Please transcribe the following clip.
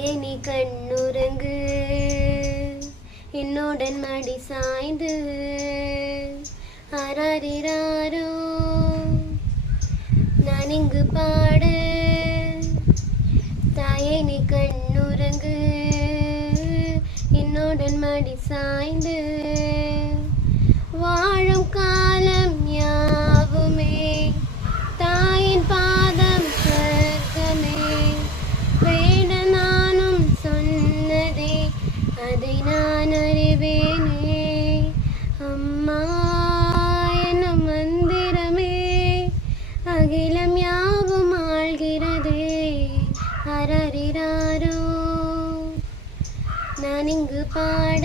தாயை நீ கண்ணுறங்கு, என்னுடன் மடி சாய்ந்து. ஆராரிராரோ நான் இங்கு பாட, தாயை நீ கண்ணுறங்கு, என்னுடன் மடி சாய்ந்து. வாழும் காலம் யாவுமே தாயின் பாதம் சொர்க்கமே, வேட நானும் சொன்னதே அதை நான் அறிவேனே. அம்மா எனும் மந்திரமே அகிலம் யாவும் ஆள்கிறதே. அரரிராரோ நான் இங்கு பாட,